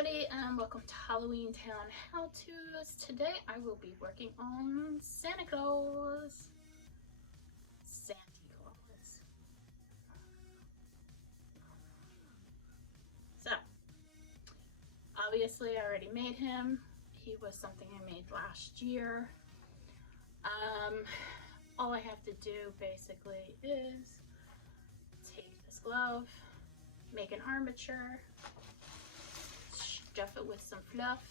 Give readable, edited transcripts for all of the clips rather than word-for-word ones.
everybody, and welcome to Halloween Town How-Tos. Today I will be working on Santa Claus. Santa Claus. So, obviously I already made him. He was something I made last year. All I have to do basically is take this glove, make an armature, stuff it with some fluff,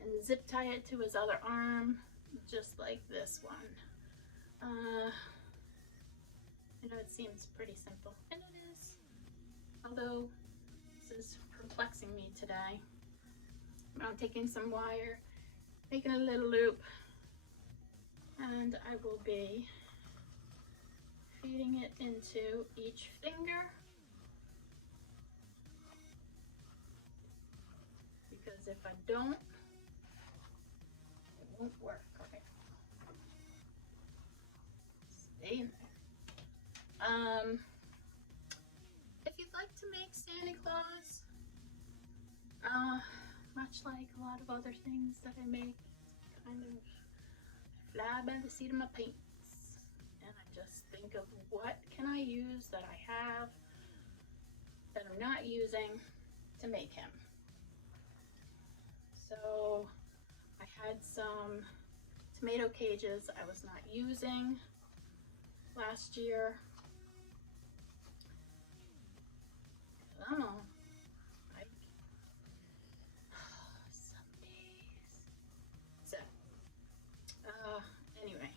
and zip tie it to his other arm, just like this one. I know it seems pretty simple, and it is, although this is perplexing me today. I'm taking some wire, making a little loop, and I will be feeding it into each finger, because if I don't, it won't work. Okay. Stay in there. If you'd like to make Santa Claus, much like a lot of other things that I make, kind of fly by the seat of my pants, and I just think of what can I use that I have that I'm not using to make him. So I had some tomato cages I was not using last year. Come on, like some days. So anyway,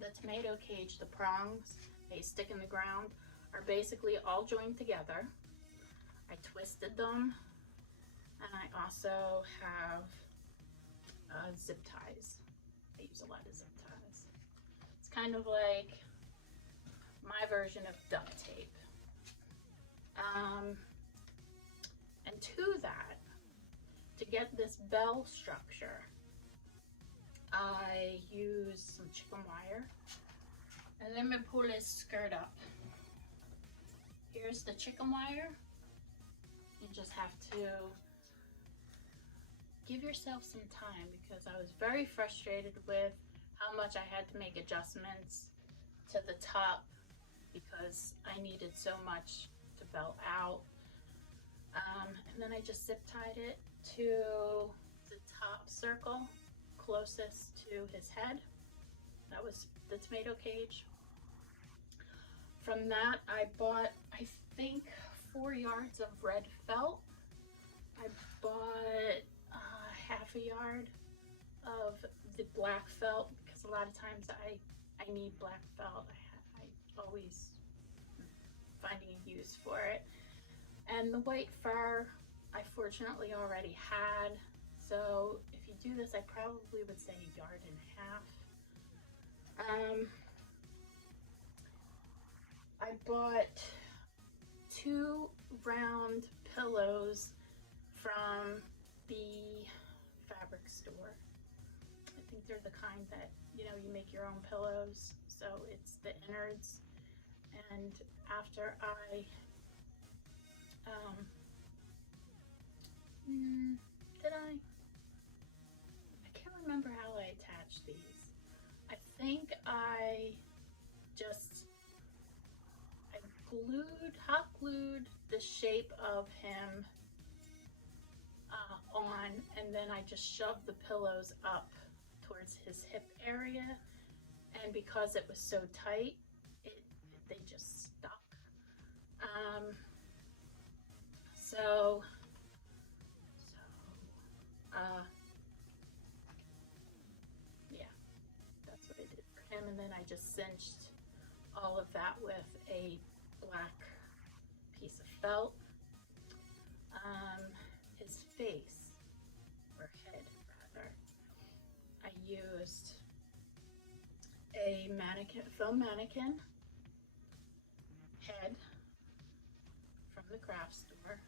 the tomato cage, the prongs they stick in the ground, are basically all joined together. I twisted them. And I also have zip ties. I use a lot of zip ties. It's kind of like my version of duct tape. And to that, to get this bell structure, I use some chicken wire. And let me pull this skirt up. Here's the chicken wire. You just have to give yourself some time, because I was very frustrated with how much I had to make adjustments to the top because I needed so much to belt out. And then I just zip tied it to the top circle closest to his head. That was the tomato cage. From that, I bought, I think, 4 yards of red felt. I bought half a yard of the black felt, because a lot of times I need black felt. I always finding a use for it. And the white fur I fortunately already had, so if you do this, I probably would say 1.5 yards. I bought 2 round pillows from the fabric store. I think they're the kind that, you know, you make your own pillows. So it's the innards. And after I can't remember how I attached these. I think I hot glued the shape of him on, and then I just shoved the pillows up towards his hip area, and because it was so tight, they just stuck. Yeah, that's what I did for him, and then I just cinched all of that with a black piece of felt. His face, or head rather, I used a foam mannequin head from the craft store,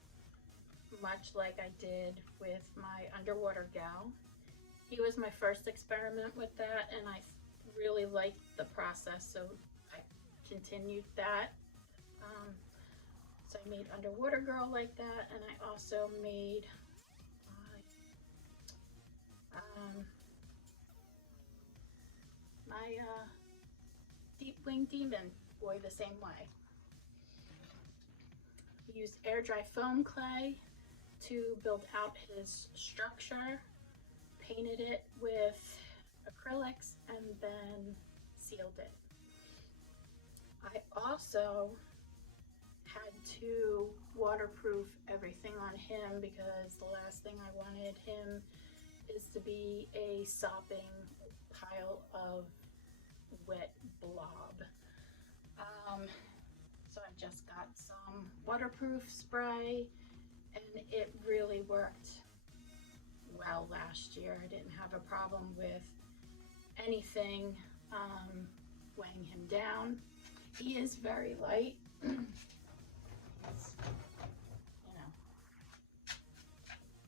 much like I did with my underwater gal. He was my first experiment with that, and I really liked the process, so I continued that. So I made Underwater Girl like that, and I also made my Deep Wing Demon boy the same way. I used air dry foam clay to build out his structure, painted it with acrylics, and then sealed it. I also had to waterproof everything on him because the last thing I wanted him is to be a sopping pile of wet blob. So I just got some waterproof spray, and it really worked well last year. I didn't have a problem with anything weighing him down. He is very light. He's, you know,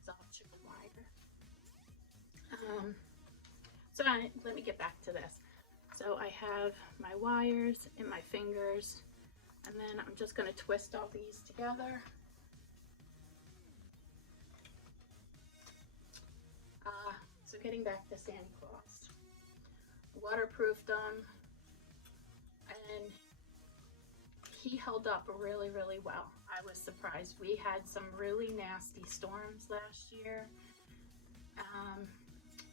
soft chicken wire. So let me get back to this. So I have my wires in my fingers, and then I'm just going to twist all these together. So getting back to Santa Claus, waterproofed them, and he held up really, really well. I was surprised. We had some really nasty storms last year.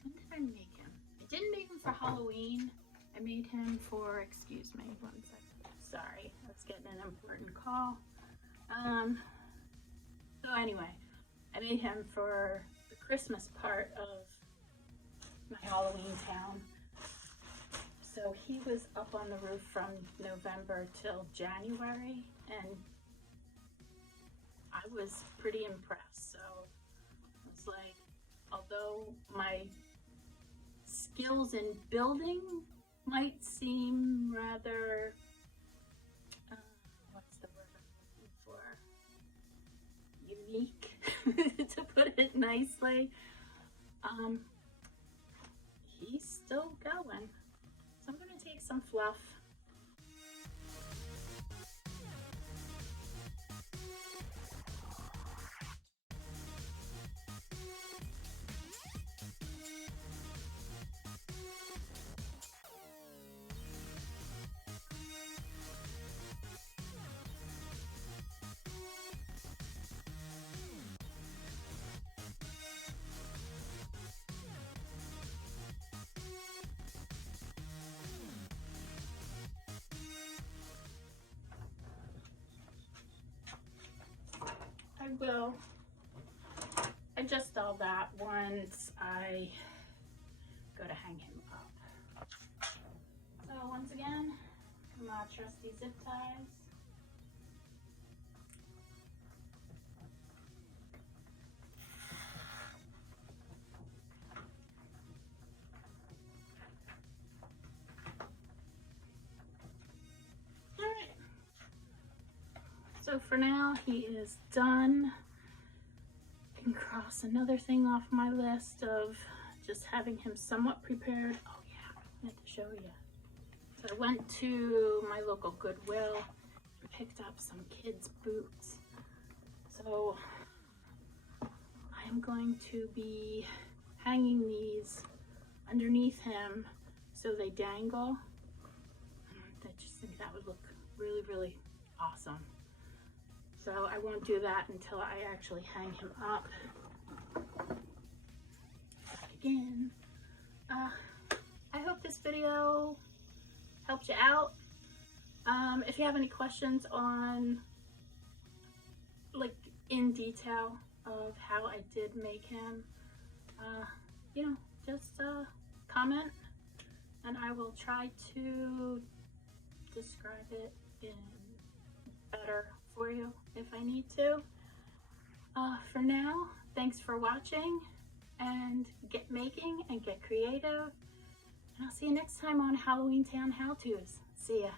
When did I make him? I didn't make him for Halloween. I made him for, excuse me, 1 second. Sorry, I was getting an important call. So anyway, I made him for the Christmas part of my Halloween town. So he was up on the roof from November till January, and I was pretty impressed. So it's like, although my skills in building might seem rather, what's the word I'm looking for? Unique, to put it nicely. He's still going. So I'm going to take some fluff. I will adjust all that once I go to hang him up. So once again, my trusty zip ties. So for now, he is done. I can cross another thing off my list of just having him somewhat prepared. Oh yeah, I have to show you. So I went to my local Goodwill and picked up some kids' boots. So I am going to be hanging these underneath him so they dangle. I just think that would look really, really awesome. So I won't do that until I actually hang him up. Again, I hope this video helped you out. If you have any questions on, like, in detail of how I did make him, you know, just comment, and I will try to describe it in better for you if I need to. For now, thanks for watching, and get making and get creative. And I'll see you next time on Halloween Town How-Tos. See ya.